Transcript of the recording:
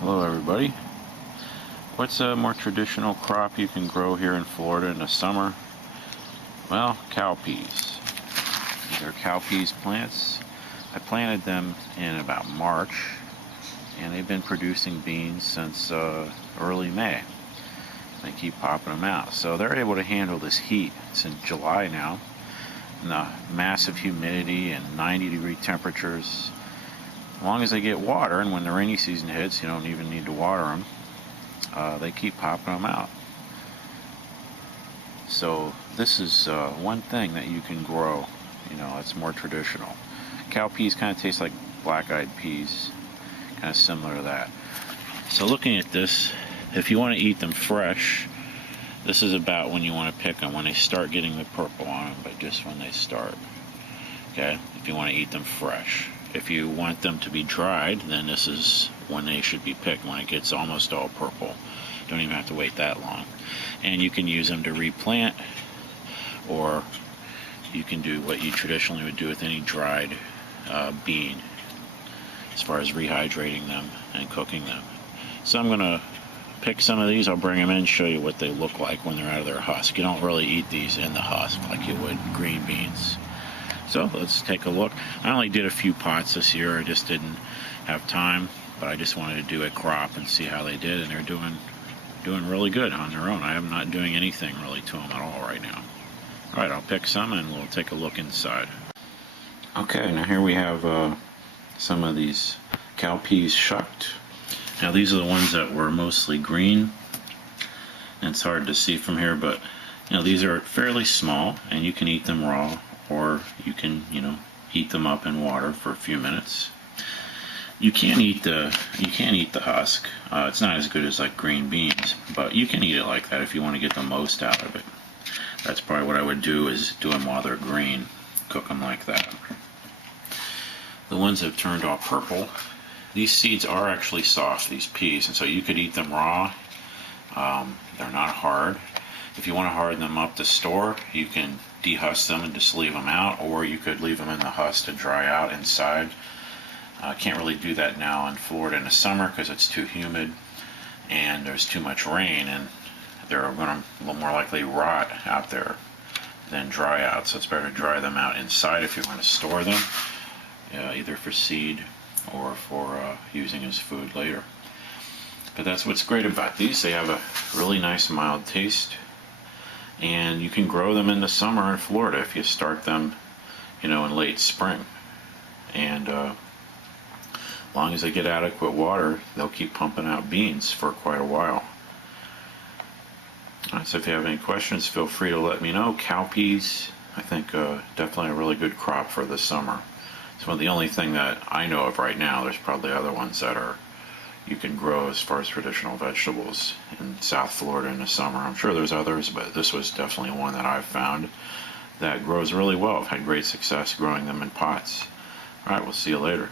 Hello everybody. What's a more traditional crop you can grow here in Florida in the summer? Well, cowpeas. These are cowpeas plants. I planted them in about March and they've been producing beans since early May. They keep popping them out. So they're able to handle this heat. It's in July now, and the massive humidity and 90-degree temperatures. As long as they get water, and when the rainy season hits, you don't even need to water them, they keep popping them out. So this is one thing that you can grow, it's more traditional. Cowpeas kind of taste like black-eyed peas, kind of similar to that. So looking at this, if you want to eat them fresh, this is about when you want to pick them, when they start getting the purple on them, but just when they start. Okay, if you want to eat them fresh. If you want them to be dried, then this is when they should be picked, when it gets almost all purple. Don't even have to wait that long. And you can use them to replant, or you can do what you traditionally would do with any dried bean, as far as rehydrating them and cooking them. So I'm going to pick some of these. I'll bring them in and show you what they look like when they're out of their husk. You don't really eat these in the husk like you would green beans. So let's take a look. I only did a few pots this year. I just didn't have time, but I just wanted to do a crop and see how they did, and they're doing really good on their own. I am not doing anything really to them at all right now. All right, I'll pick some and we'll take a look inside. Okay, now here we have some of these cowpeas shucked. Now these are the ones that were mostly green, and it's hard to see from here, but these are fairly small, and you can eat them raw, or you can heat them up in water for a few minutes. You can't eat the husk. It's not as good as like green beans, but you can eat it like that if you want to get the most out of it. That's probably what I would do, is do them while they're green, cook them like that. The ones that have turned all purple, these seeds are actually soft, these peas, and so you could eat them raw. They're not hard. If you want to harden them up to store, you can dehusk them and just leave them out, or you could leave them in the husk to dry out inside. Can't really do that now in Florida in the summer because it's too humid and there's too much rain, and they're going to a little more likely rot out there than dry out. So it's better to dry them out inside if you want to store them, either for seed or for using as food later. But that's what's great about these. They have a really nice mild taste, and you can grow them in the summer in Florida if you start them in late spring. And as long as they get adequate water, they'll keep pumping out beans for quite a while. Alright, so if you have any questions, feel free to let me know. Cowpeas, I think definitely a really good crop for the summer. It's one of the only thing that I know of right now. There's probably other ones that you can grow as far as traditional vegetables in South Florida in the summer. I'm sure there's others, but this was definitely one that I've found that grows really well. I've had great success growing them in pots. Alright, we'll see you later.